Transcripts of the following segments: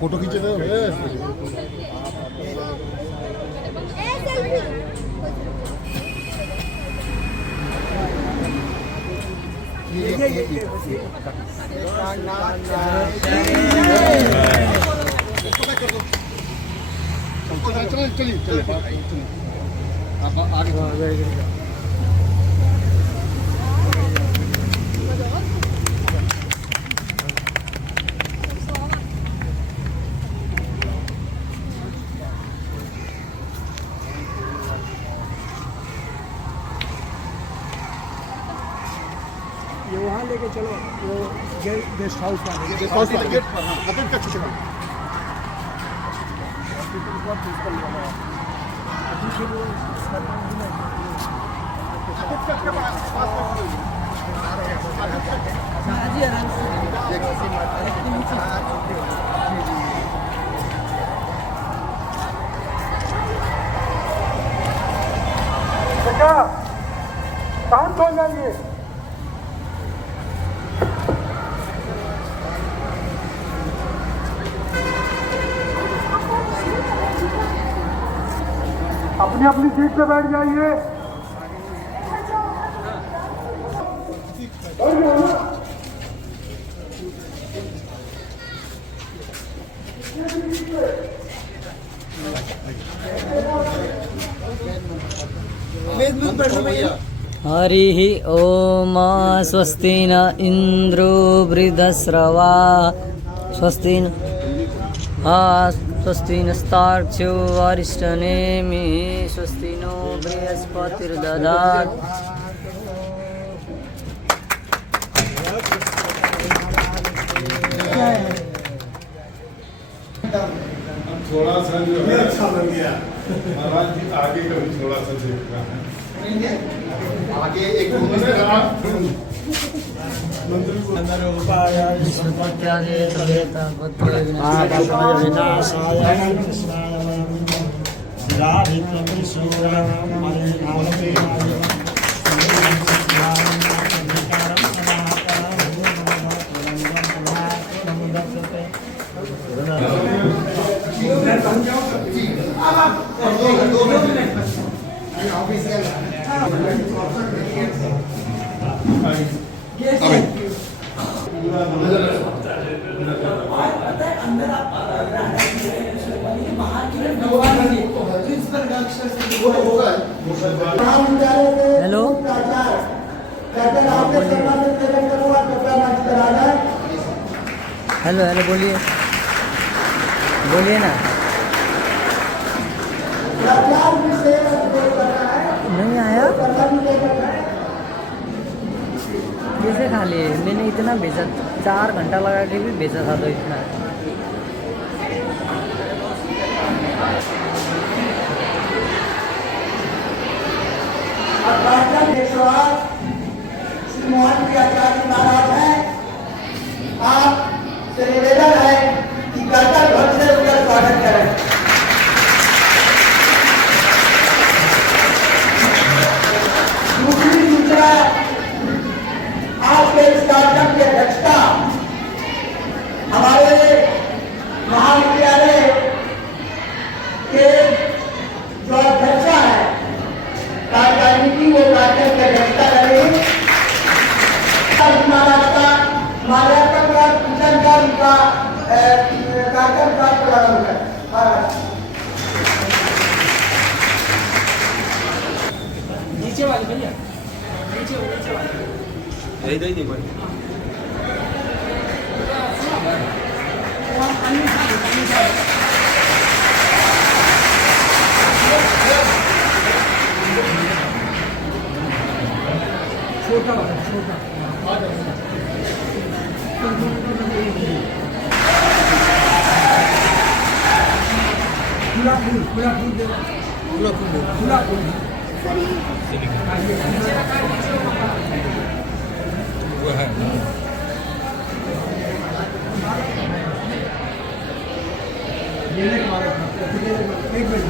Photo खींचे थे चलिए आप आगे ये वहाँ लेके चलो, वो गेस्ट हाउस पर गेट पर। हाँ अभी का चुका शांत हो जाइए। अपनी अपनी सीट पे बैठ जाइए। हरिः ओम स्वस्ति न इंद्रो वृद्धश्रवा स्वस्ति न स्वस्ति नस्तार्क्ष्यो अरिष्टनेमिः स्वस्ति नो बृहस्पतिर्दधात्। थोड़ा सा जो है अच्छा लग गया महाराज जी आगे का भी थोड़ा सा देखना है आगे एक मंत्री को अंदर उपाय विष्णुपत्यादि तदेता भद्रे विनाशाय हेलो हेलो हेलो बोलिए बोलिए ना। नहीं आया कैसे खा लिए? मैंने इतना भेजा, 4 घंटा लगा के भी भेजा था तो इतना। श्री मोहन प्रियाचार्य महाराज हैं। आप से निवेदन है कि कर्तव्य ध्वज से उनका स्वागत करें। दूसरी सूचना, आज के इस कार्यक्रम की अध्यक्षता हमारे महाविद्यालय के जो अध्यक्ष है कार्यकारिणी की, वो कार्यक्रम की अध्यक्षता करेंगे। महाराज का माल्यार्पण का पूजन का उनका कार्यक्रम का प्रारंभ है। नीचे वाली भैया, नीचे वाली इधर देखो छोटा वाला, छोटा खुला फूल वो है एक मिनट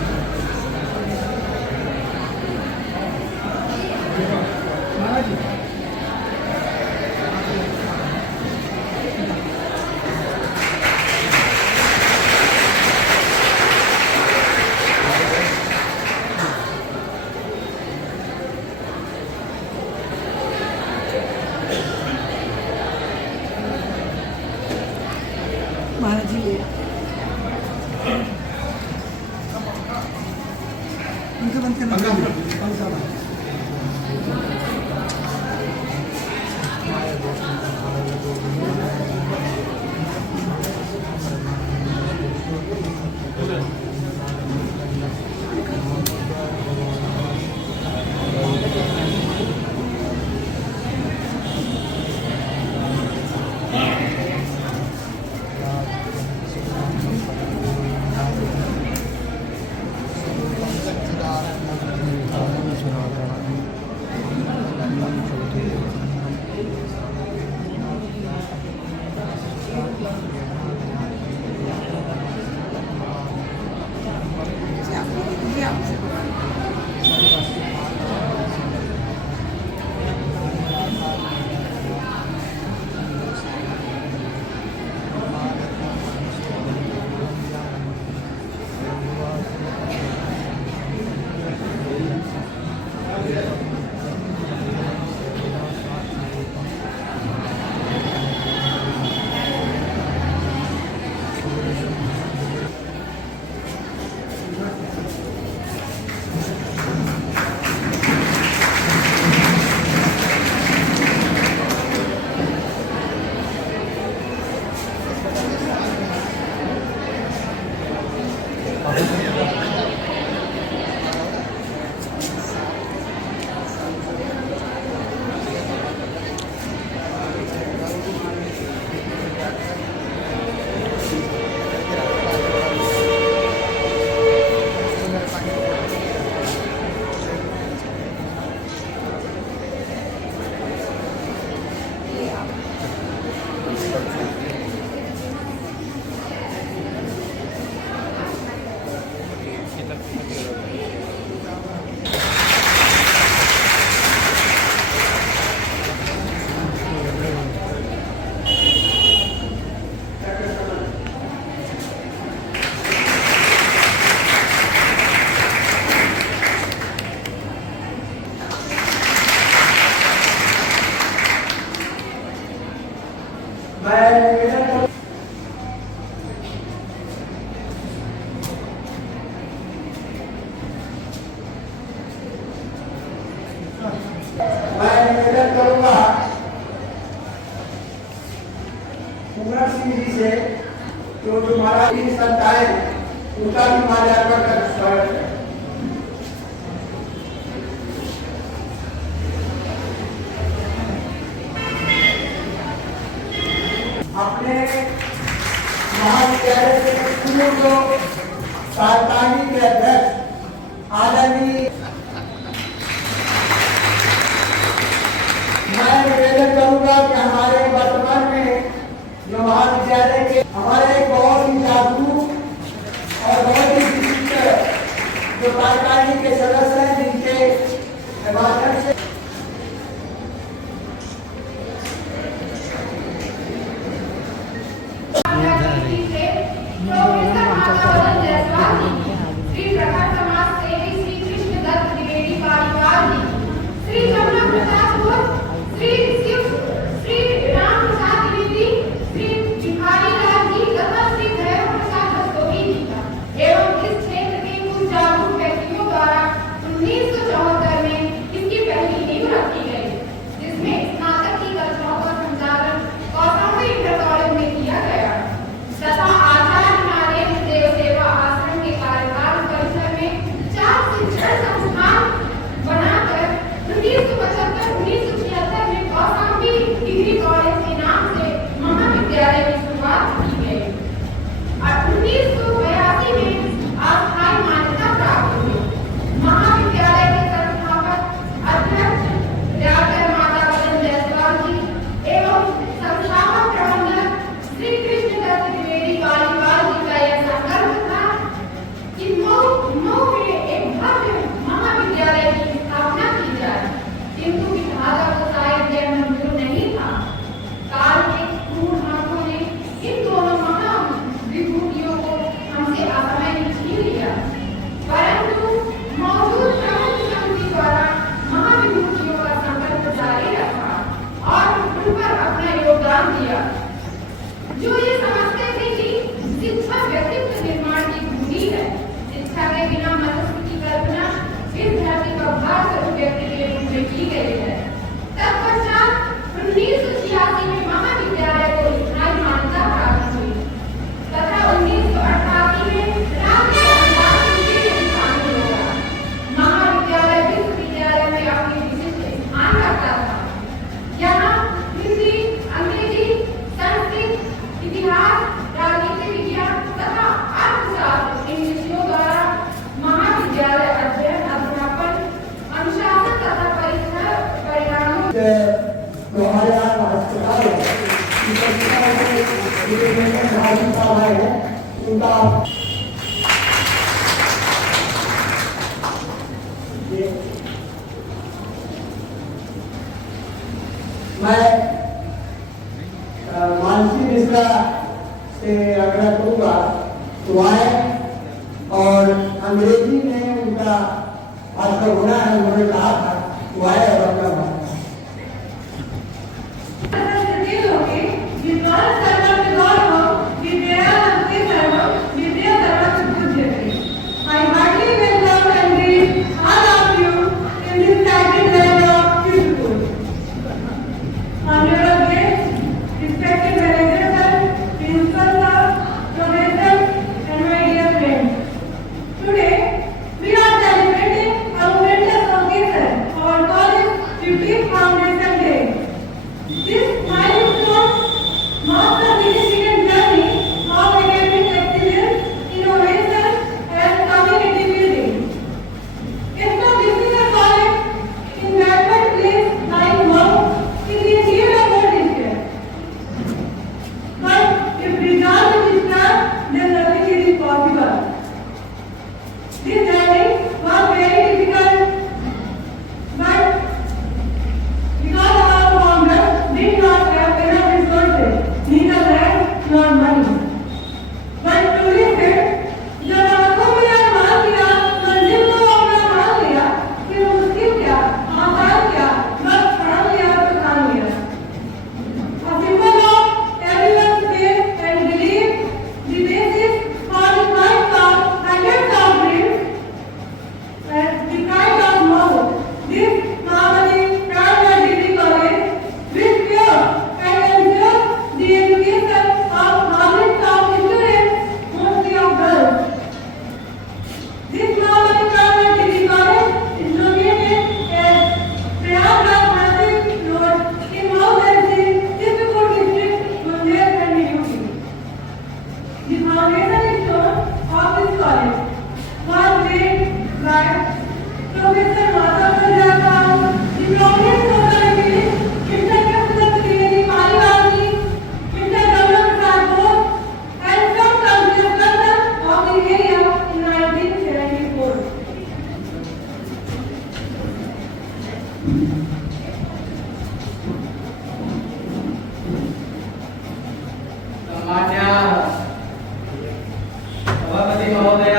मैं निवेदन करूंगा कुंवर सिंह जी से जो तुम्हारा ही संत है उनका भी माल्यार्पण कर स्वागत है। अपने महाविद्यालय के स्कूलों को कार्यकारिणी के अध्यक्ष आदरणीय मैं निवेदन करूंगा कि हमारे वर्तमान में जो महाविद्यालय के हमारे बहुत ही जागरूक और बहुत ही विशिष्ट जो कार्यकारिणी के सदस्य हैं जिनके माध्यम से जो ये समझते थे कि शिक्षा व्यक्तित्व निर्माण की कुंजी है। शिक्षा के बिना मनुष्य की कल्पना इस धरती पर भार व्यक्ति के रूप में की गई है। तत्पश्चात 1986 में महाविद्यालय को स्थायी मान्यता प्राप्त हुई तथा 1988 में राष्ट्रीय अनुदान सूची में शामिल हुआ। महाविद्यालय विश्वविद्यालय में अपनी विशिष्ट स्थान रखता था। यहाँ हिंदी, अंग्रेजी, संस्कृत, इतिहास, राजनीति विज्ञान तथा अर्थशास्त्र इन विषयों द्वारा महाविद्यालय अध्ययन, अध्यापन, अनुशासन तथा परीक्षा परिणामों हमारे यहाँ अस्पताल है उनका मैं मानसी मिश्रा से आग्रह करूंगा तो आए और अंग्रेजी में उनका आज होना है उन्होंने कहा था I heartily welcome and greet all of you in this sacred land of Tirupur. Honorable guests, respected managers, sir, principals, sir, professors, and my dear friends. Today, we are celebrating a momentous occasion, our college 50th Foundation Day. This milestone marks a significant journey of academic excellence, innovation, and community building. If the business college in backward place like Mount is indeed a good distance. But if resolve is not, then nothing is possible. This journey was very difficult, but because our founders did not have enough resources, neither land nor money. But truly said, जब आंखों में यार मान लिया, मंजिल को अपना मान लिया, फिर मुश्किल क्या, आसान क्या, बस ठान लिया तो ठान लिया। A symbol of everyone's faith and belief, the basis for the fight of hundreds of dreams, and the pride of Mount. This normally private degree college will pure and ensure the education of hundreds of students, mostly of girls. This normally private degree college is located at Prayagraj Masjid Road in Mount Elsie, Tirupur district, Bundelkhand, UP. The foundation stone of this college was laid by Professor Madhav Rao, the prominent society, Mr. Krishna Trivedi Paliwani, Mr. Ramana Prasad Bose, and some conscious person of the area in 1974. सम्मान्य सभापति महोदय,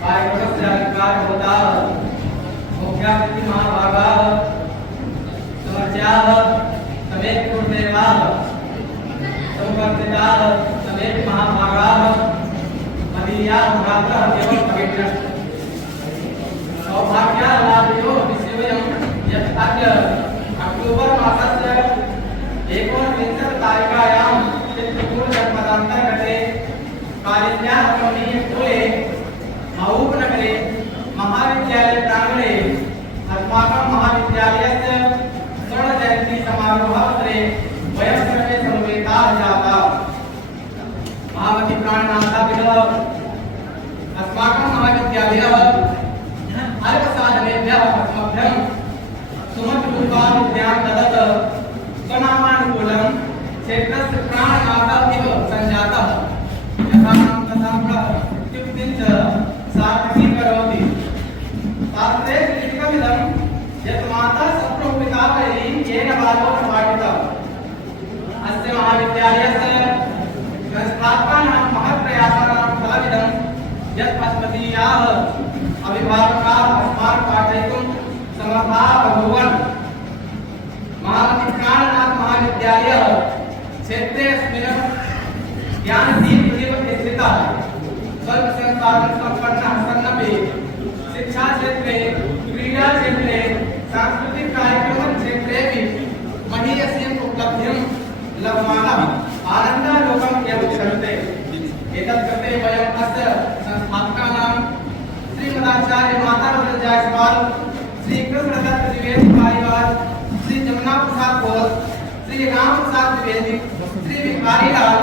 कार्यक्रमस्य अधिकारभूता, मुख्यातिथि महाभागाः, समर्च्याः, समेत गुरुदेवाः, समुपस्थिताः, समेत महाभागाः, मदीयाः भ्रातरः एवं भगिन्यः। सौभाग्यालाभयो विषयं यत् अद्य अक्टोबर मासस्य 19तारिकायां चित्रकूट जनपदान्तर्गते कालिन्द्याः कमनीयकुले महोबनगरे महाविद्यालय प्राङ्गणे अस्माकं महाविद्यालयस्य स्वर्णजयन्ती समारोहावसरे वयं सर्वे समवेताः जाताः। महामति प्राणनाथाभिनः अस्माकं महाविद्यालयः अल्पसाधनेभ्यः अस्मभ्यं सुमतिरूपाविद्यां ददत् स्वनामानुकूलं क्षेत्रस्य प्राणनाथः इव सञ्जातः। यथां तथा प्रत्युक्तिं च सार्थकीकरोति। शास्त्रे लिखितमिदं यत् माता सप्रो पिता वै येन बालो न पाठितः। अस्य महाविद्यालयस्य संस्थापकानां महत्प्रयासानां फलमिदं यत् अस्मदीयाः अभिभावकाः अस्मान् पाठयितुं समर्थाः अभूवन्। महामति प्राणनाथ महाविद्यालयः क्षेत्रेऽस्मिन् ज्ञानदीप इव स्थितः। स्वल्पसंसाधनसम्पन्नः सन्नपि शिक्षाक्षेत्रे, क्रीडाक्षेत्रे, सांस्कृतिककार्यक्रमक्षेत्रेऽपि महीयसीम् उपलब्धिं लभमानः आनन्दलोकम् एव क्षणुते। एतत् कृते वयम् अस्य संस्थापकानां श्रीमदाचार्य मातावरद जायसवाल, श्री कृष्णदत्त द्विवेदी पारिवार, श्री जमुना प्रसाद बोस, श्री राम प्रसाद द्विवेदी, श्री भिखारीलाल,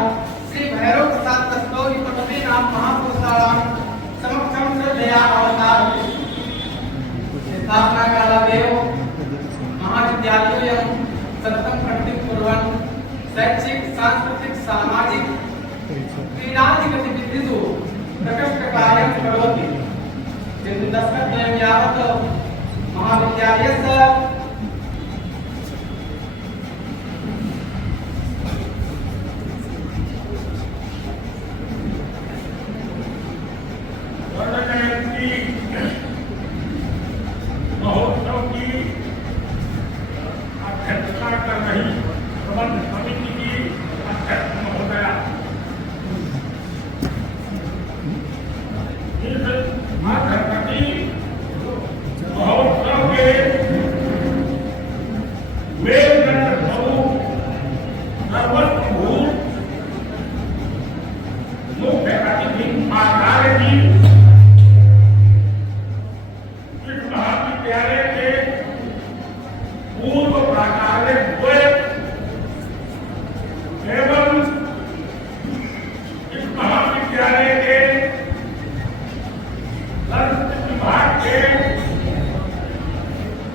श्री भैरव प्रसाद कस्तूरी पटवीनाथ महापुरुषाणां समक्षं श्रद्धया अवतार। स्थापना कालादेव महाविद्यालयोऽयं सततं प्रगतिं कुर्वन् शैक्षिक, सांस्कृतिक, सामाजिक, क्रीडादि गतिविधिषु प्रकृष्टकार्यं करोति। किन्तु दशकद्वयं यावत् महाविद्यालयस्य स्वर्ण जयंती महोत्सव की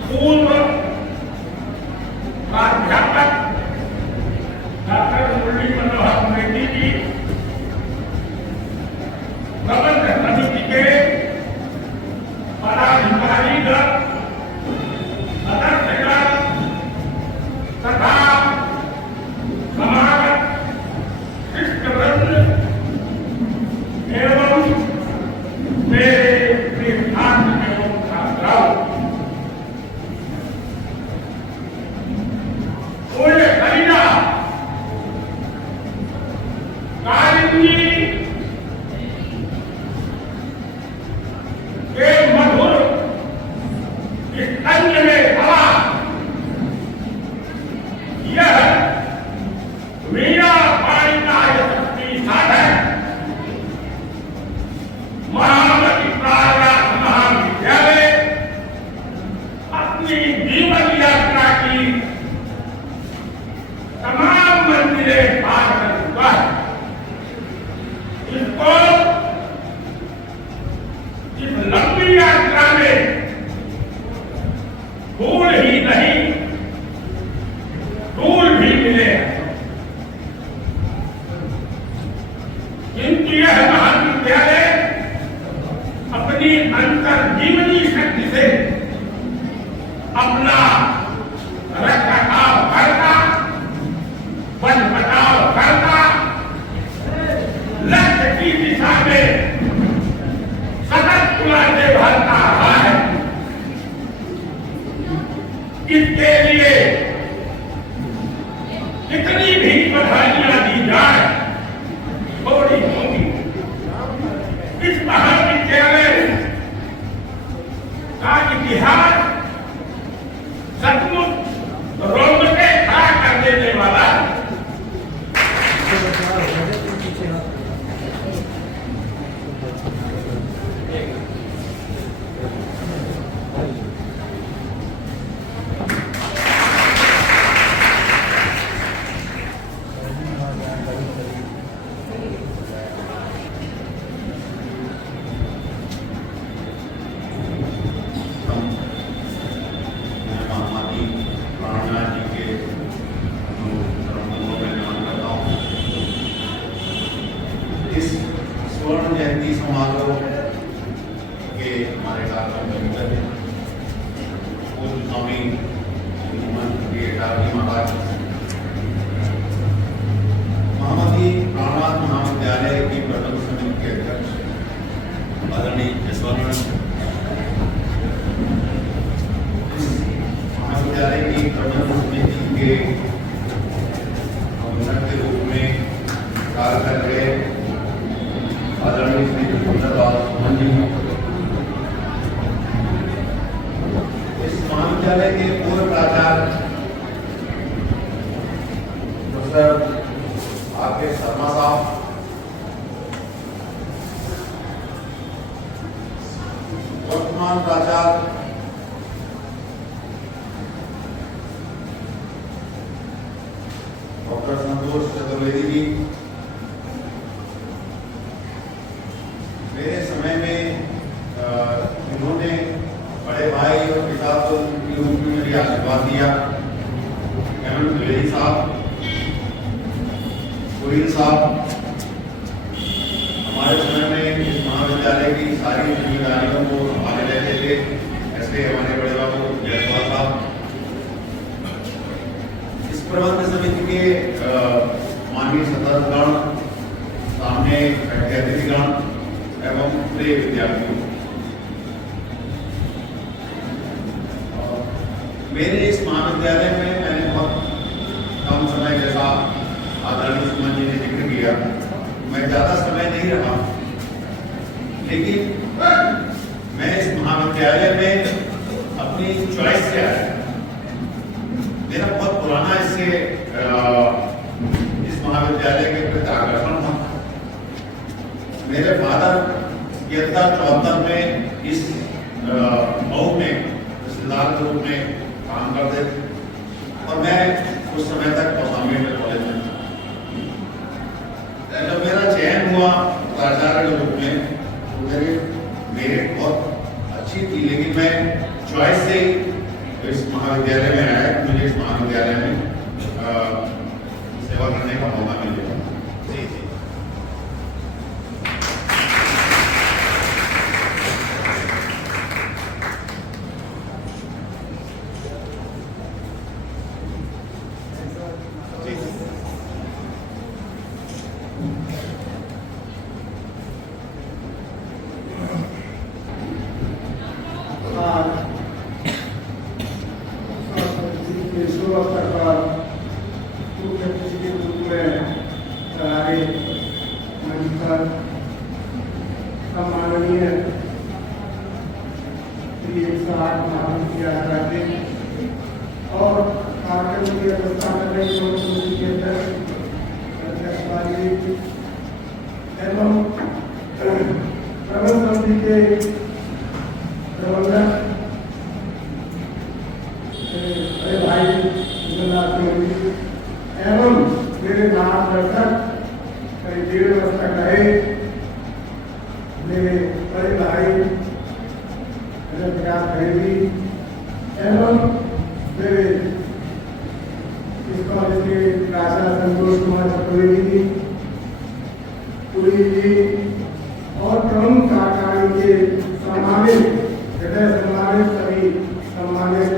पूर्व प्राध्यापक डॉक्टर मुरली मनोहर मेहती जी, प्रबंध समिति के पदाधिकारीगण, सदस्यगण तथा समागत शिष्टवृंद एवं मेरे प्रिय छात्र एवं छात्राओं, पूज्य करीना कारिंदी के मधुर स्तंभ में हवा, यह वीणा पाणी का यशस्वी साधक महामती प्रायः महाविद्यालय अपनी जीवन यात्रा की तमाम मंजिलें पार कर चुका है। इसको इस लंबी यात्रा में फूल ही नहीं फूल भी मिले हैं, किंतु यह महाविद्यालय अपनी अंतर्जीवनी शक्ति से अपना रखरखाव करता, वन बचाव करता, लक्ष्य की दिशा में सतत उड़ाने भरता रहा है। इसके लिए कितनी भी बधाइयां दी जाए थोड़ी होगी। इस महाविद्यालय का इतिहास सचमुच रोंगटे खड़ा कर देने वाला है। इस स्वर्ण जयंती समारोह के हमारे कार्यक्रम में मिलते हैं पूज्य स्वामी महामती प्राणनाथ महाविद्यालय की प्रबंध समिति के अध्यक्ष आदरणीय जसवंत, इस महाविद्यालय की प्रबंध समिति के अध्यक्ष के रूप में कार्य कर रहे आदरणीय श्री सुंदरलाल सुमन जी, इस महाविद्यालय के पूर्व प्राचार्य प्रोफेसर आर.के. शर्मा साहब, वर्तमान प्राचार्य डॉक्टर संतोष चतुर्वेदी जी, मेरे समय में इन्होंने बड़े भाई और पिता के रूप में मेरी आशीर्वाद दिया। एवं द्विवेदी साहब, सुनील साहब, हमारे समय में इस महाविद्यालय की सारी जिम्मेदारियों को संभाले रहते थे। ऐसे हमारे बड़े बाबू जयसवाल साहब, इस प्रबंध समिति के माननीय सदस्यगण, सामने बैठे अतिथिगण एवं प्रिय विद्यार्थियों, मेरे इस महाविद्यालय में मैंने बहुत कम समय, जैसा आदरणीय सुमन जी ने जिक्र किया, मैं ज्यादा समय नहीं रहा, लेकिन मैं इस महाविद्यालय में अपनी चॉइस से आया। मेरा बहुत पुराना इससे इस महाविद्यालय के प्रति आकर्षण था। मेरे फादर 74 में इस मऊ में रिश्तेदार के रूप में काम करते थे और मैं उस समय तक कौशाम्बी में कॉलेज में था। जब मेरा चयन हुआ प्राचार्य के रूप में तो मेरी मेरिट बहुत अच्छी थी, लेकिन मैं चॉइस से इस महाविद्यालय में आया कि मुझे इस महाविद्यालय में सेवा करने का मौका मिलेगा। जी जी सम्माननीय श्री 108 महामंत्री आचार्य और कार्यक्रम की व्यवस्था करने के अध्यक्ष एवं प्रबंध समिति के प्रबंधक बड़े भाई एवं मेरे मार्गदर्शक करीब 1.5 वर्ष तक रहे मेरे बड़े भाई प्रकाश खरेदी एवं मेरे इस कॉलेज के प्राचार्य संतोष कुमार चतुर्वेदी पुरी जी और प्रमुख कार्यकारी के सम्मानित हृदय सम्मानित सभी सम्मानित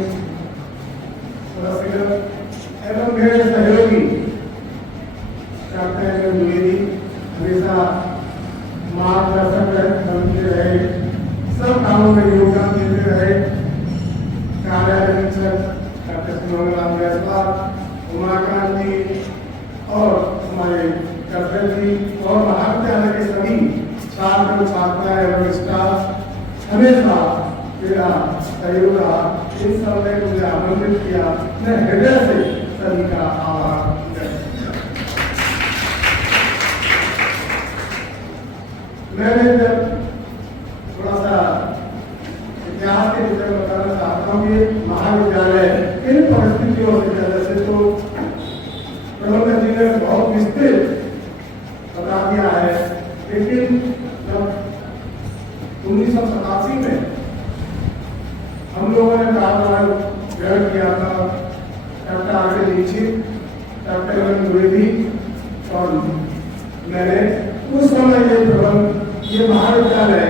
सदस्य एवं मेरे सहयोगी डॉक्टर द्विवेदी हमेशा मार्गदर्शक बनते रहे, सब कामों में योगदान देते रहे। कार्यालय अधीक्षक डॉक्टर सुमंगलाल जायसवाल, उमाकांत जी और हमारे कर्तव्य जी और महाविद्यालय के सभी छात्र छात्राएं एवं स्टाफ हमेशा मेरा सहयोग रहा। इस समय मुझे आमंत्रित किया, मैं हृदय से सभी का आभार व्यक्त किया। मैंने जब थोड़ा सा इतिहास के विषय में बताना चाहता हूँ कि महाविद्यालय इन परिस्थितियों से वजह से तो प्रबंधक जी ने बहुत विस्तृत बता दिया है, लेकिन जब 1987 में हम लोगों ने कार्यभार ग्रहण किया था, डॉक्टर आगे दीक्षित, डॉक्टर द्विवेदी और मैंने उस समय ये प्रबंध ये महाविद्यालय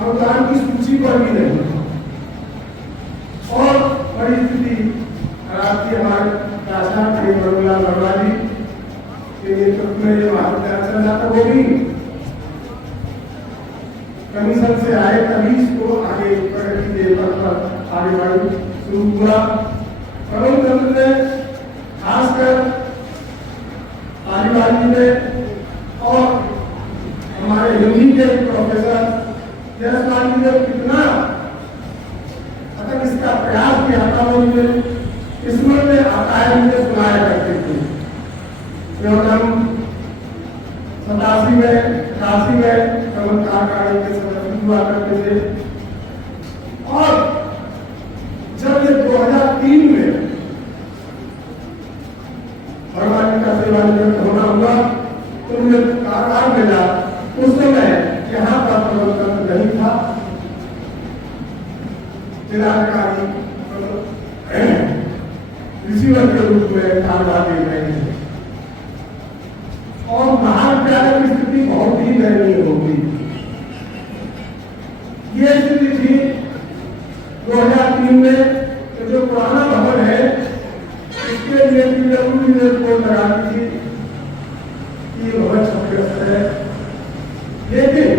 अनुदान की सूची पर भी नहीं था और बड़ी स्थिति खराब थी। हमारे प्राचार्य मनोहरलाल वर्मा जी के नेतृत्व में ये महाविद्यालय चल जाता, वो भी कमीशन से आए तभी इसको आगे प्रगति के पथ पर आगे बढ़ शुरू हुआ। प्रबंध तंत्र ने खासकर आदिवासी में और हमारे हिंदी के प्रोफेसर जायसवाल जी ने कितना मतलब इसका प्रयास किया था, वो मुझे स्मरण में आता है, मुझे सुनाया करते थे। जब हम 87 में 88 में कार्यकारिणी के सदस्य हुआ करते थे और जब ये 2003 में भगवान का सेवानिवृत्त होना हुआ तो मुझे कार्यकाल मिला। उस समय यहाँ पर प्रबंधन नहीं था, जिलाधिकारी रिसीवर के रूप में कार्यभार दे रहे थे और महाविद्यालय की स्थिति बहुत ही दयनीय हो गई। ये स्थिति थी 2003 में तो जो पुराना भवन है इसके लिए PWD ने रिपोर्ट लगा दी थी कि ये भवन क्षतिग्रस्त है, लेकिन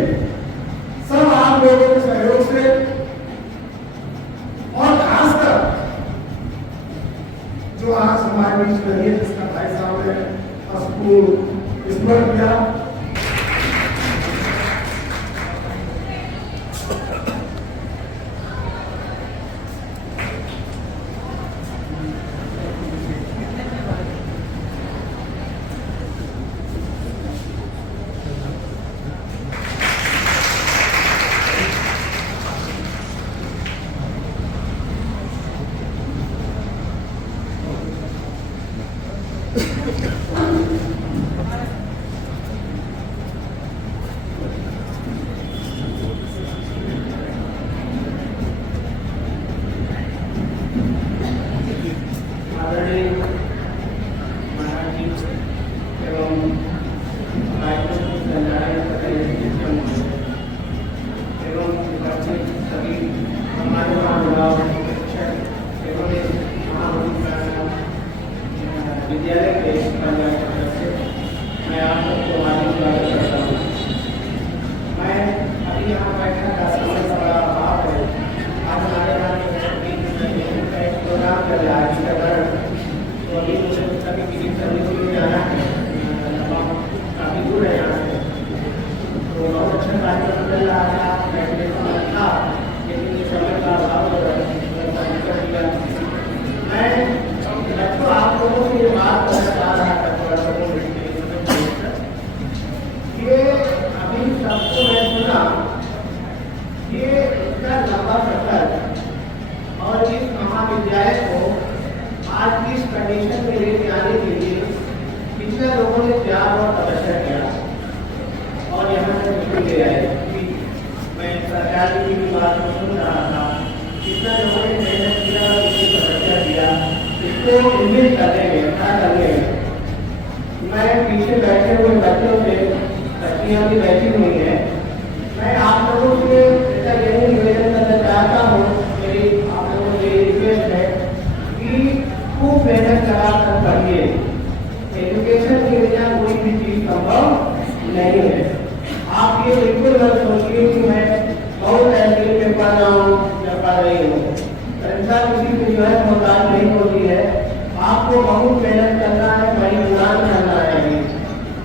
सब आप लोगों के सहयोग से और खासकर जो आज हमारे बीच में है जिसका भाई साहब ने स्मरण किया, आदरणीय महाराज जी एवं एवं उपस्थित सभी हमारे महानुभाव शिक्षक एवं विद्यालय के परिवार के सदस्य, मैं आप सबको हार्दिक स्वागत करता हूँ। मैं अभी यहाँ बैठने का समय बड़ा अभाव है। आज हमारे यहाँ एक प्रोग्राम चल रहा है, तो अभी मुझे सभी विजिट करने के लिए जाना है, काफ़ी दूर है यहाँ से। तो बहुत अच्छा कार्यक्रम चल रहा है, बैठने का मन था, लेकिन ये समय का अभाव कर दिया। मैं बच्चों आप लोगों से ये बात करना चाह रहा था थोड़ा सा ये अभी सबको मैं सुना, ये इसका लंबा सफर और इस महाविद्यालय को आज इस कंडीशन में लेके आने के लिए पिछले लोगों ने त्याग और तपस्या किया और यहाँ तक ले आए। मैं सरकार की भी बात सुन रहा था, कितना लोगों ने मेहनत किया, उसकी तपस्या किया, इसको इन्वेस्ट करने में क्या करने में। मैं पीछे बैठे हुए बच्चों से, बच्चियाँ भी बैठी हुई हैं, मैं आप लोगों से यही निवेदन करना चाहता हूँ, मेरी आप लोगों से रिक्वेस्ट है कि खूब मेहनत करा कर पढ़िए। एजुकेशन के बिना कोई भी चीज संभव नहीं है। आप ये बिल्कुल मत सोचिए कि मैं बहुत ऐसे में पढ़ रहा हूँ या पढ़ रही हूँ। परीक्षा किसी की जो है मोहताज नहीं होती है, आपको बहुत मेहनत करना है, परिणाम करना है।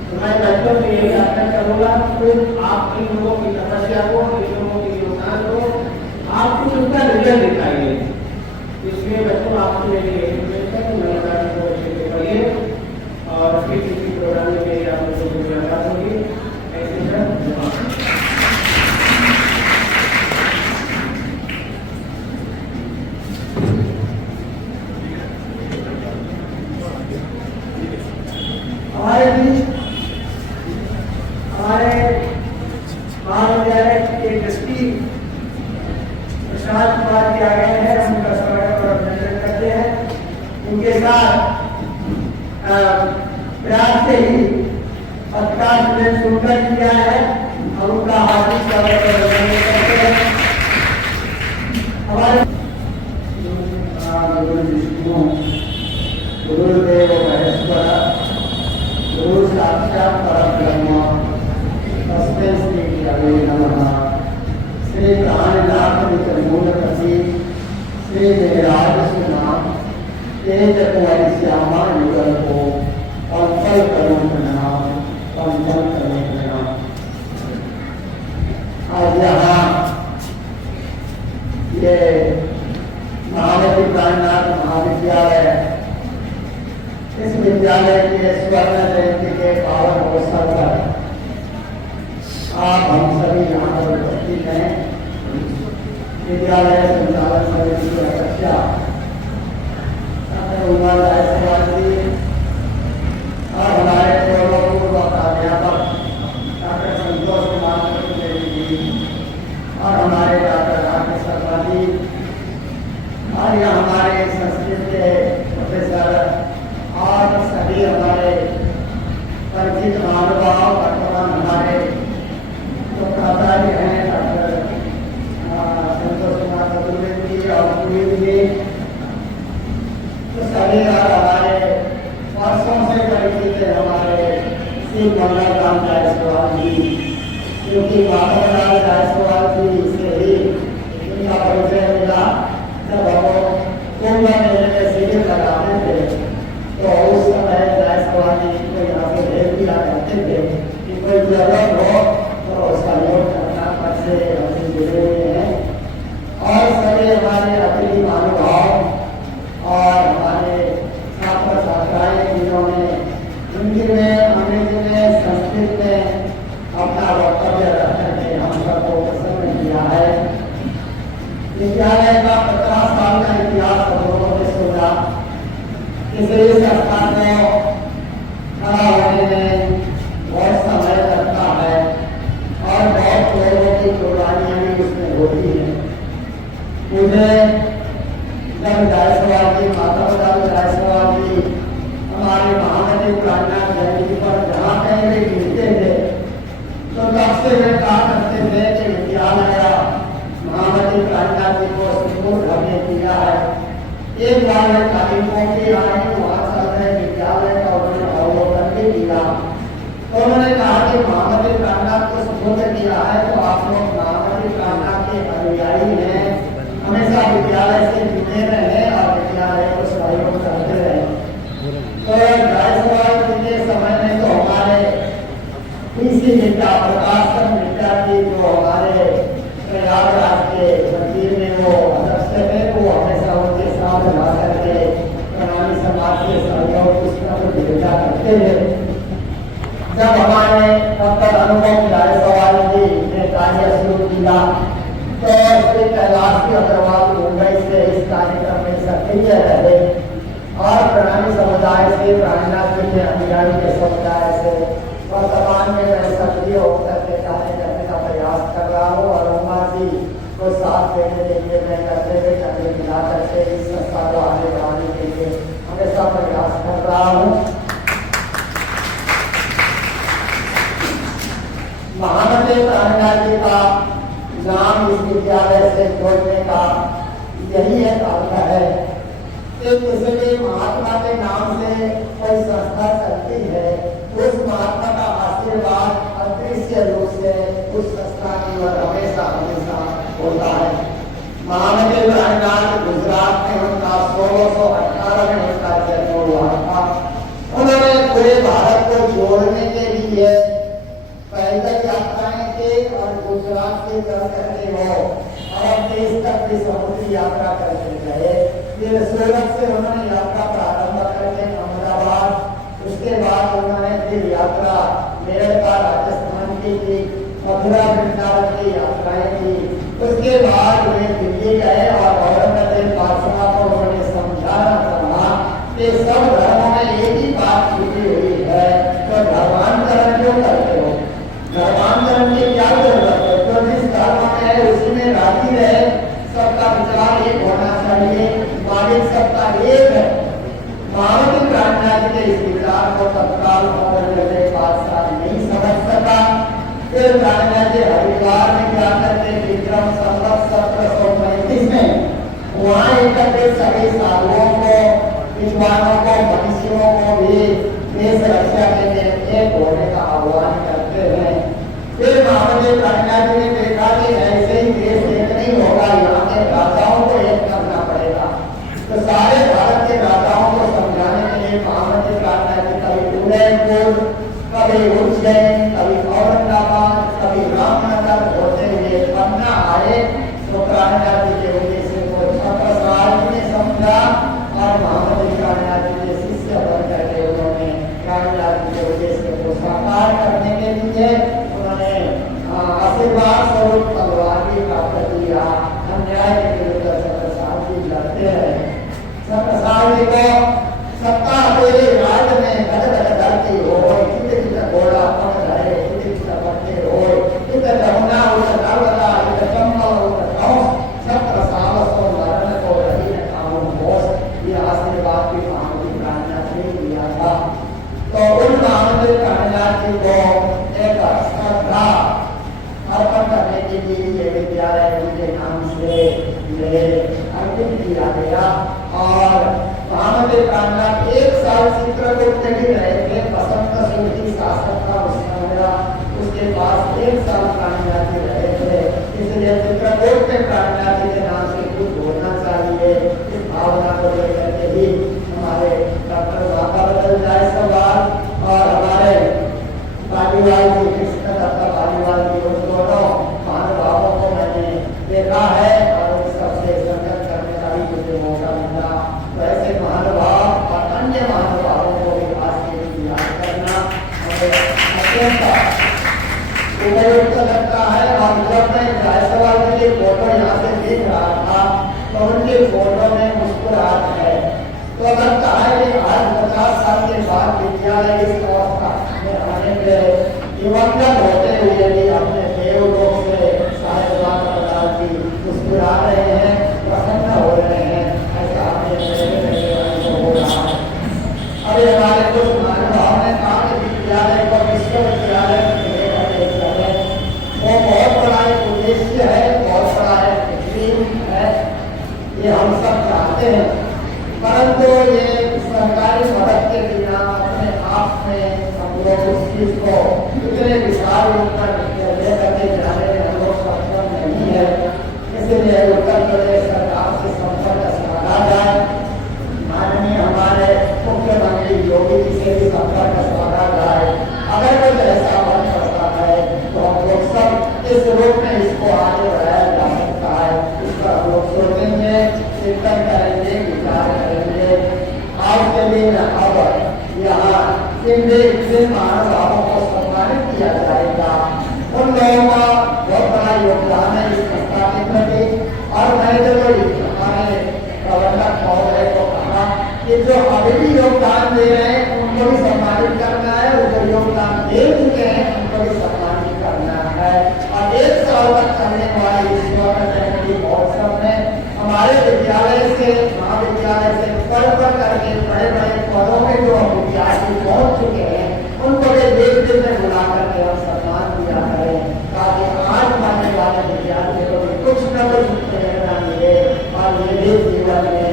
तो मैं बच्चों से यही आशा करूँगा कि आप इन लोगों की तपस्या को, इन लोगों के योगदान को आप कुछ उसका रिजल्ट दिखाइए। इसलिए बच्चों आपसे मेरी रिक्वेस्ट है कि मेहनत को अच्छे से पढ़िए और फिर किसी प्रोग्राम में मेरी आप लोगों को मुलाकात होगी। ऐसे सर हमारे बीच हमारे महाविद्यालय के ट्रस्टी प्रशांत कुमार जी आ गए हैं, उनका स्वागत और अभिनंदन करते हैं। उनके साथ प्रयास से ही पत्रकार सुनकर जी आए हैं और उनका हार्दिक स्वागत और अभिनंदन करते हैं। हमारे गुरुदेव महेश्वर गुरु साक्षात परब्रह्म तस्मै श्री हरे नमः। श्री प्राणनाथ मूलपति श्री मेराज सुनाम तेज कुंवरी श्यामा युगल को पंचल करो प्रणाम, पंचल करो प्रणाम। आज यहाँ ये महामती प्राणनाथ महाविद्यालय, इस विद्यालय के स्वर्ण जयंती के पावन अवसर पर आप हम सभी यहाँ पर उपस्थित हैं। विद्यालय संचालन समिति के अध्यक्ष डॉक्टर उमा जायसवाल जी और हमारे पूर्व प्राध्यापक डॉक्टर संतोष कुमार जी और हमारे डॉक्टर राकेश शर्मा जी और यह हमारे संस्कृत के प्रोफेसर और सभी हमारे परिचित महानुभाव, वर्तमान हमारे जो प्राचार्य हैं डॉक्टर संतोष कुमार चतुर्वेदी और पुनीत जी, तो सभी और हमारे वर्षों से परिचित हमारे श्री मंगल राम जायसवाल जी, क्योंकि माधव राम जायसवाल जी से ही इनका परिचय मिला जब हम कुंभ मेले में शिविर लगाते थे। तो उस समय जायसवाल जी को यहाँ से भेज दिया करते थे कि कोई जरूरत हो तो उसका नोट करना, पर से हमसे जुड़े हुए हैं। और सभी हमारे अतिथि महानुभाव और हमारे छात्र छात्राएं जिन्होंने हिंदी में, अंग्रेजी में, संस्कृत में अपना वक्तव्य रख करके हम सबको प्रसन्न किया है। विद्यालय का 50 साल का इतिहास हम लोगों ने सुना। इसे इस स्थान में खड़ा होने में बहुत समय लगता है और बहुत लोगों की कुर्बानियां भी उसमें होती हैं। मुझे जब जायसवाल जी, माता जायसवाल धरती पर जहाँ कहीं भी मिलते थे तो तब से वे कहा करते थे कि विद्यालय महामती प्रार्थना जी को संपूर्ण हमने किया है। एक बार वे तालीमों की आई वहाँ से विद्यालय का उन्होंने अवलोकन भी किया तो उन्होंने कहा कि महामती प्रार्थना को संपूर्ण किया है तो आप लोग महामती प्रार्थना के अनुयायी हैं, हमेशा विद्यालय से जुड़े रहे और विद्यालय को सहयोग करते रहे। तो रायसवाल के समय में तो हमारे इसी विद्या प्रकाशन विद्यार्थी जो हमारे प्रयागराज के मंदिर में वो सदस्य थे वो हमेशा उनके साथ रह करके प्रणाली समाज के सहयोग पुस्तक भेजा करते थे। जब हमारे डॉक्टर अनुभव रायसवाल जी ने कार्य शुरू किया तो श्री कैलाश अग्रवाल मुंबई से इस कार्यक्रम में सक्रिय रहे और प्रणाली समुदाय से प्राणनाथ जी के अनुयायी के समुदाय से वर्तमान में मैं सक्रिय होकर के कार्य करने का प्रयास कर रहा हूँ और उमा जी को साथ देने के लिए मैं करते हुए करने मिला करके इस संस्था को आगे बढ़ाने के लिए हमेशा प्रयास कर रहा हूँ। महामती प्राणनाथ जी का नाम इस विद्यालय से जोड़ने का यही एक अर्थ है कि किसी भी महात्मा के नाम से कोई संस्था चलती है उस महात्मा का आशीर्वाद अदृश्य रूप से उस संस्था की ओर हमेशा हमेशा होता है। महामती प्राणनाथ गुजरात में उनका 1618 में उनका जन्म हुआ था। उन्होंने पूरे भारत को जोड़ने के लिए पैदल यात्राएं की और गुजरात से चल करके वो अरब देश तक की समुद्री यात्रा करके गए। फिर सूरत से उन्होंने यात्रा प्रारंभ करके अहमदाबाद, उसके बाद उन्होंने फिर यात्रा मेरठ राजस्थान की थी, मथुरा वृंदावन की यात्राएं की। उसके बाद वे दिल्ली गए और औरंगजेब बादशाह को उन्होंने समझाना चाहा कि सब धर्मों में एक ही बात छुपी हुई है तो धर्मांतरण क्यों करते हो, धर्मांतरण की क्या जरूरत है, तो जिस धर्म में है उसी में राजी रहे, सबका विचार एक होना चाहिए, मालिक सबका एक है। महामती प्राणनाथ के इस विचार को तत्काल औरंगजेब बादशाह नहीं समझ सका। फिर प्राणनाथ जी हरिद्वार में जाकर के विक्रम संवत 1735 में वहाँ एकत्रित सभी साधुओं को, विद्वानों को, मनुष्यों को भी देश रक्षा के लिए एक होने का आह्वान करते हैं। फिर महामती प्राणनाथ जी ने देखा कि ऐसे ही देश एक नहीं होगा, यहाँ के राजाओं को एक करना पड़ेगा। तो सारे भारत के राजाओं को समझाने के लिए महामती प्राणनाथ जी कभी उदयपुर, कभी उज्जैन, कभी औरंगाबाद, कभी रामनगर होते हुए पन्ना आए। तो प्राणनाथ जी के उद्देश्य को छत्रसाल जी ने समझा और महामती प्राणनाथ जी के शिष्य बन करके उन्होंने प्राणनाथ जी के उद्देश्य को साकार करने के लिए उन्होंने आशीर्वाद स्वरूप तलवार भी प्राप्त किया। अन्याय के विरुद्ध छत्रसाल जी लड़ते रहे। छत्रसाल जी को सत्ता तेरे राज में गदगद धरती हो, चित चित घोड़ा पन रहे, चित चित पट्टे हो, चित जमुना उत नर्मदा, चित चंबल उत कंस, छत्रसाल सो मरण को रही न कामों होश। ये आशीर्वाद भी महामती प्राणनाथ ने दिया था। तो उन महामती प्राणनाथ जी को एक श्रद्धा अर्पण करने के लिए ये विद्यालय उनके नाम से अर्पित किया गया। और महामती प्राणनाथ एक साल चित्रकूट में भी रहे थे, बसंत सिंह जी शासक था उस समय, उसके पास एक साल प्राणनाथ जी रहे थे। इसलिए चित्रकूट में प्राणनाथ जी के नाम से कुछ होना चाहिए, इस भावना को लेकर के ही हमारे डॉक्टर बाबा बदल जाए सवाल और हमारे पालीवाल जी, कृष्ण दत्ता पालीवाल जी, उन दोनों महानुभावों को मैंने देखा है और उन सबसे संगत करने का भी मुझे मौका मिला। वैसे महानुभाव और अन्य महानुभावों को भी आज के लिए याद करना हमें अत्यंत उपयुक्त लगता है। और जब मैं जायसवाल जी की फोटो यहाँ से देख रहा था तो उनके फोटो में मुस्कुराहट है, तो लगता है कि आज 50 साल के बाद विद्यालय इस अवस्था में आने के दिवंगत होते हुए भी अपने देवलोक से साहिबजादा प्रसाद जी मुस्कुरा रहे हैं, प्रसन्न हो रहे हैं, ऐसा हमें हो रहा है। अभी हमारे कुछ महानुभाव ने कहा ये सरकारी मदद के बिना अपने आप में हम लोग उस चीज को इतने विशाल रूप में लेकर जाने में हम लोग सक्षम नहीं है। इसलिए उत्तर प्रदेश सरकार से संपर्क साधा जाए। माननीय हमारे मुख्यमंत्री योगी जी से भी संपर्क साधा जाए। अगर कोई ऐसा मन करता है तो हम लोग सब इस रूप में इसको आगे बढ़ाया जा सकता है। इस पर हम लोग सोचेंगे, चिंतन करेंगे, विचार करेंगे। आज के दिन अब यहाँ जिन महानुभावों को सम्मानित किया जाएगा उन लोगों का बहुत बड़ा योगदान है इस संस्था के प्रति। और मैं जब हमारे प्रबंधक महोदय को कहा कि जो अभी भी योगदान दे रहे हैं उनको भी सम्मानित करना है, जो योगदान दे चुके हैं उनको भी सम्मानित करना है। और 1 साल तक चलने वाली इस स्वर्ण जयंती महोत्सव में हमारे विद्यालय से, महाविद्यालय से पढ़ करके बड़े बड़े पदों में जो विद्यार्थी पहुंच चुके हैं उनको भी देश में बुला करके हम सम्मान दिया करें, ताकि आज आने वाले विद्यार्थियों को भी कुछ न कुछ प्रेरणा मिले और ये भी जीवन में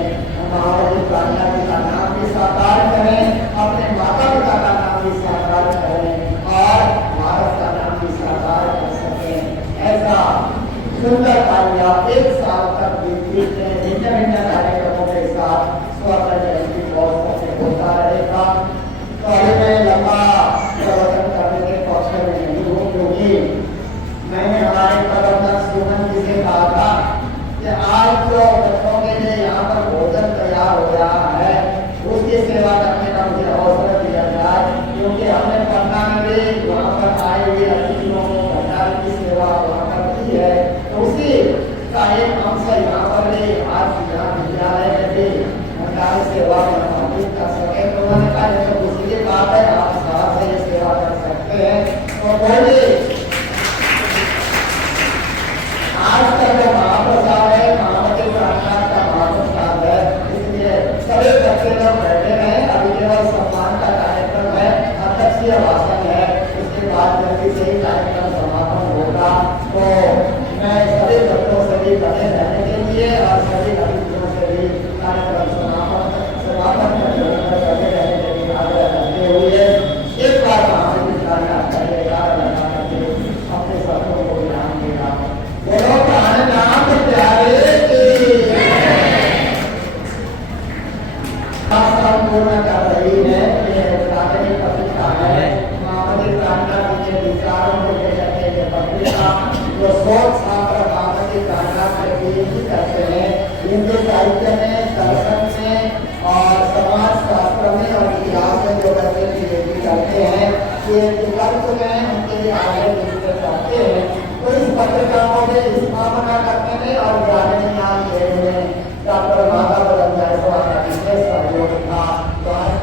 हमारे प्रार्थना का नाम भी साकार करें, अपने माता पिता का नाम भी साकार करें और भारत का नाम भी साकार कर सकें। ऐसा सुंदर कार्य 1 साल तक भिन्न कार्यक्रमों के साथ स्वर्ण जयंती महोत्सव से होता रहेगा। तो अभी मैं लंबा प्रवचन करने के पक्ष में नहीं हूँ, क्योंकि मैंने हमारे प्रबंधक सुमन जी से कहा था कि आज जो बच्चों के लिए यहाँ पर भोजन तैयार हो रहा है उसकी सेवा करने का मुझे अवसर दिया जाए, क्योंकि हमने पटना में भी वहाँ पर आए हुए अतिथियों को भंडारे की सेवा वहाँ पर की है। तो उसी का एक अंश यहाँ पर भी आज यहाँ विद्यालय में भी भंडारे सेवा समर्पित कर सके। तो मैंने कहा ये तो उसी की बात है, आप साथ से ये सेवा कर सकते हैं। तो बोलिए आज का जो महाप्रसाद है महामती प्रार्थना का महाप्रसाद है, इसलिए सभी बच्चे लोग बैठे हैं। अभी केवल सम्मान का कार्यक्रम है, अध्यक्षीय भाषण है, उसके बाद जल्दी से ही कार्यक्रम समापन होगा। तो मैं सभी बच्चों से भी बने रहने के लिए और सभी अतिथियों से भी कार्यक्रम समापन बने रहने के लिए आग्रह करते हुए एक बार महामती प्रार्थना करेगा, अपने शब्दों को ध्यान देगा। बोलो प्राणनाथ प्यारे की पूर्ण कर रही है। ये प्राथमिक पत्रिका है, महामती प्रार्थना के विचारों को लेकर के पत्रिका जो सोच छात्र महामती प्रार्थना के पीएचडी करते हैं हिंदी साहित्य में, दर्शन में और समाज शास्त्र में और इतिहास में जो बच्चे पीएचडी करते हैं ये विकल्प में उनके लिए आगे बढ़ते चाहते हैं। तो इस पत्रिका को भी स्थापना करने में और जाने में यहाँ गए हुए डॉक्टर माधव जायसवाल का विशेष सहयोग था। तो आज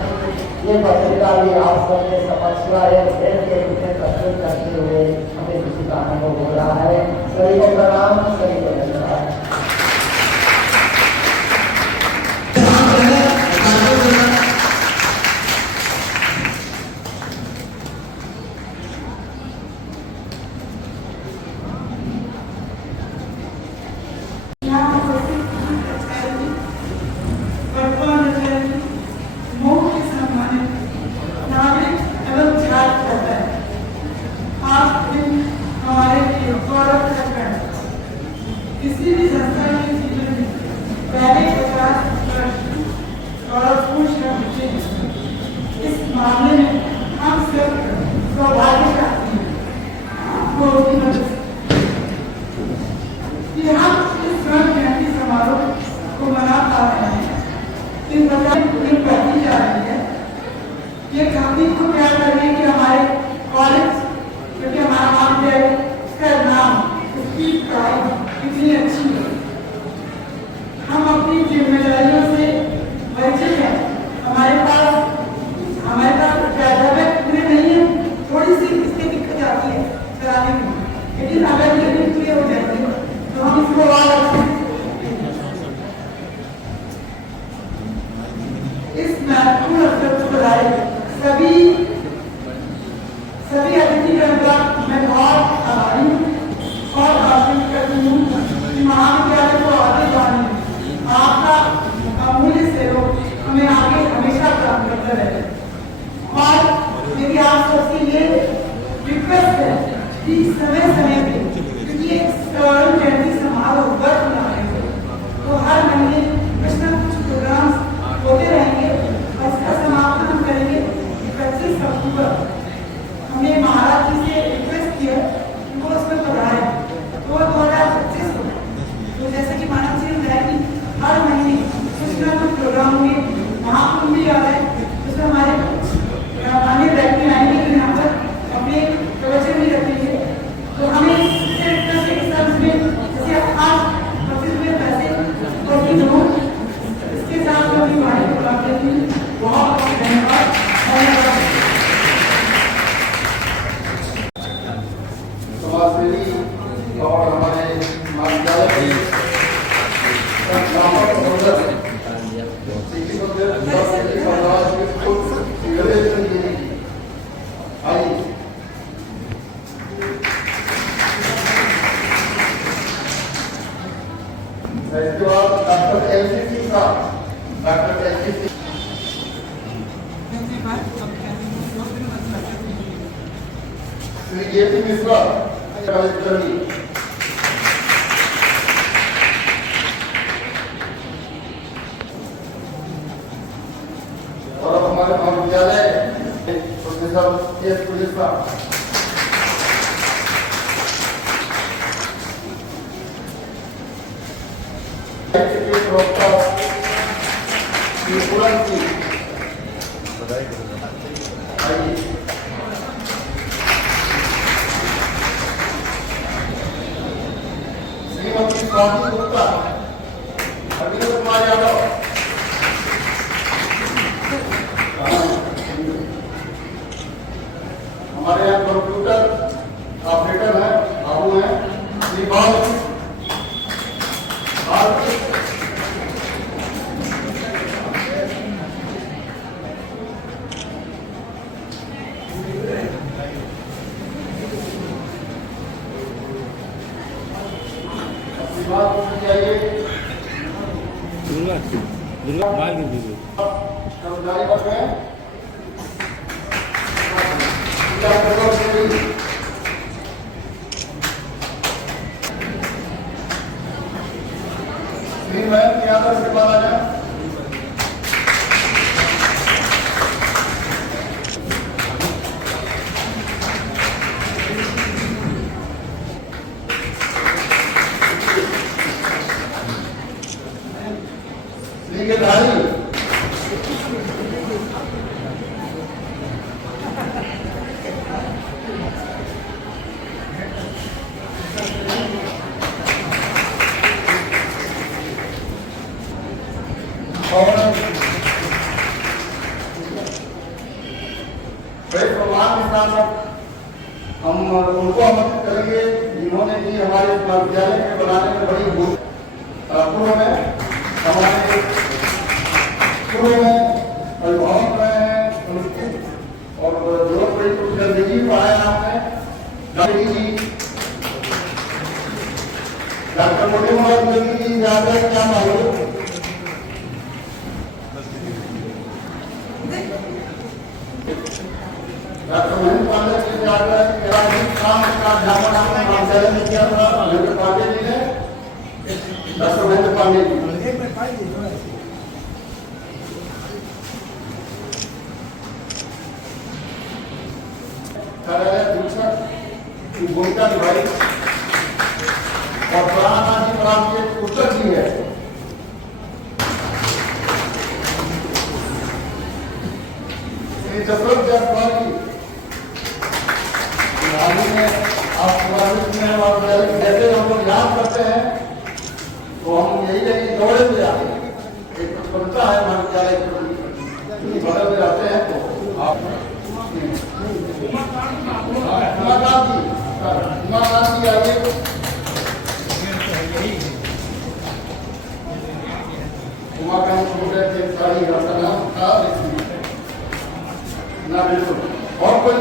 ये पत्रिका भी आप सबके समक्ष भेंट के रूप में प्रस्तुत करते हुए हमें किसी का अनुभव हो रहा है। सभी को प्रणाम, सभी को धन्यवाद। किसी भी संस्था के जीवन में पहले 50 वर्ष और कुछ इस मामले में हम सब सौभाग्य प्राप्त हैं कि हम इस स्वर्ण जयंती समारोह को मना पा रहे हैं। इस प्रकार फिल्म बढ़ती जा रही है। ये काफी को क्या करिए कि हमारे कॉलेज क्योंकि हमारा महाविद्यालय का नाम उसकी पढ़ाई कितनी अच्छी है। हम अपनी जिम्मेदारियों से परिचित हैं। हमारे पास प्राध्यापक पूरे नहीं है, थोड़ी सी इसकी दिक्कत आती है चलाने में, लेकिन अगर ये भी पूरे हो जाएंगे तो हम इसको और इस महत्वपूर्ण अवसर को बढ़ाए सभी अतिथिगण का मैं बहुत आभारी हूँ और आशीष करती हूँ कि महाविद्यालय को आगे बढ़ाने आपका अमूल्य सहयोग हमें अंदर है। और मेरी आप सबसे ये रिक्वेस्ट है कि समय समय पे, क्योंकि एक स्वर्ण जयंती समारोह वर्ष में आ रहे हैं, तो हर महीने कुछ न कुछ प्रोग्राम्स होते रहेंगे और इसका समापन हम करेंगे 25 अक्टूबर। हमने महाराज जी से रिक्वेस्ट किया कि वो उसमें पधारे, तो 2025 को, तो जैसे कि मानव जी ने बताया कि हर महीने कुछ न कुछ प्रोग्राम होंगे। महाकुंभ भी आ रहा है, उसमें हमारे माननीय व्यक्ति आएंगे तो यहाँ पर अपने प्रवचन भी रखेंगे। तो हमें सिर्फ जैसे आज 25 रुपये पैसे और दो इसके साथ जो भी हमारे प्रोग्राम देती बहुत बहुत धन्यवाद। समाजसेवी और हमारे महाविद्यालय इसके बाद डॉक्टर एलसीसी का doctor LCC Shri JP Mishra और अब हमारे महाविद्यालय प्रोफेसर एस पुलिसा श्रीमती स्वाति गुप्ता, अरविंद कुमार यादव, हमारे यहाँ कंप्यूटर ऑपरेटर है बाबू हैं श्री बाबू कर्मचारी वर्ग में श्रीमती यादव से बात आ जाए। हम उनको आमंत्रित करेंगे जिन्होंने भी हमारे विद्यालय के बनाने में बड़ी पूर्व में हमारे अभिभावक रहे हैं और जो बड़ी कुछ गंदगी पढ़ाया आपने जी डॉक्टर मोटी मोहम्मद जी याद है क्या मालूम डॉक्टर महेंद्र पांडे जी याद है मेरा भी काम का ध्यान आपने महाविद्यालय में किया था महेंद्र पांडे जी ने डॉक्टर महेंद्र पांडे जी दूसरा भूमिका निभाई और प्राणनाथ जी प्राण के पुस्तक जी है श्री जसवंत जायसवाल जी आप जैसे हम लोग याद करते हैं तो हम यही है कि दौड़े में जाते हैं एक प्रसन्नता है महाविद्यालय बगल में रहते हैं तो आप उमाकांत जी आइए उमाकांत के सारी का नाम था ना बिल्कुल और कोई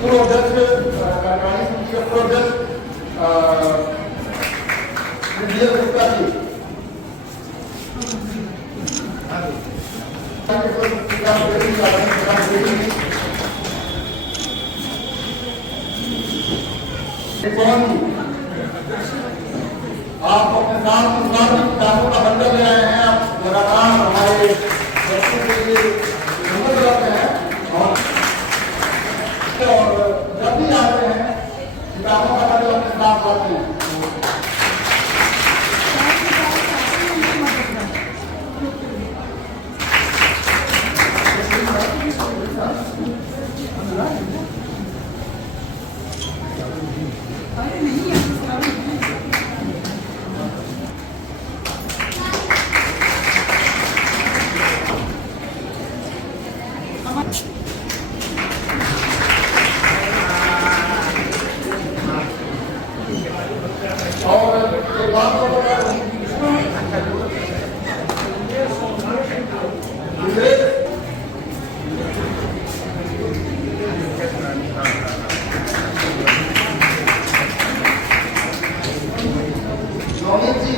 पूर्व अध्यक्ष कार्यकारिणी समिति के पूर्व अध्यक्ष कौन आप अपने साथ किताबों का बंडल ले आए हैं, आप लगातार हमारे बच्चों के लिए हिम्मत करते हैं और जब भी आते हैं किताबों का बंडल अपने साथ लाते हैं। और एक बात तो नवनीत जी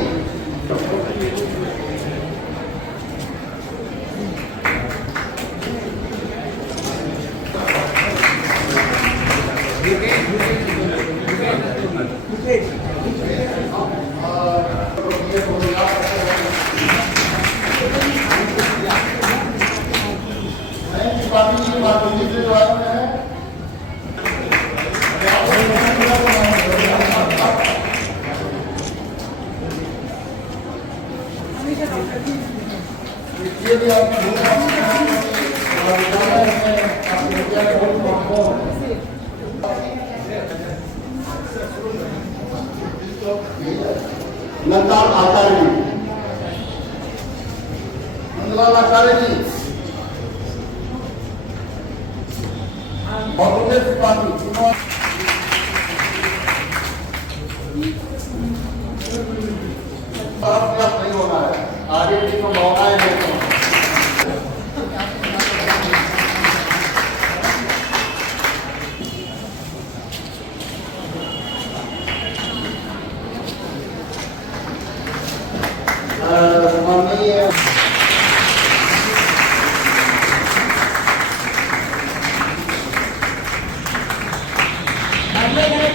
ये भी आप नंदलाल आचार्य जी, नंदलाल आचार्य जी और उमेश त्रिपाठी नहीं होना है, आगे की तो भावनाएं नहीं होना।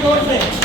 जोर से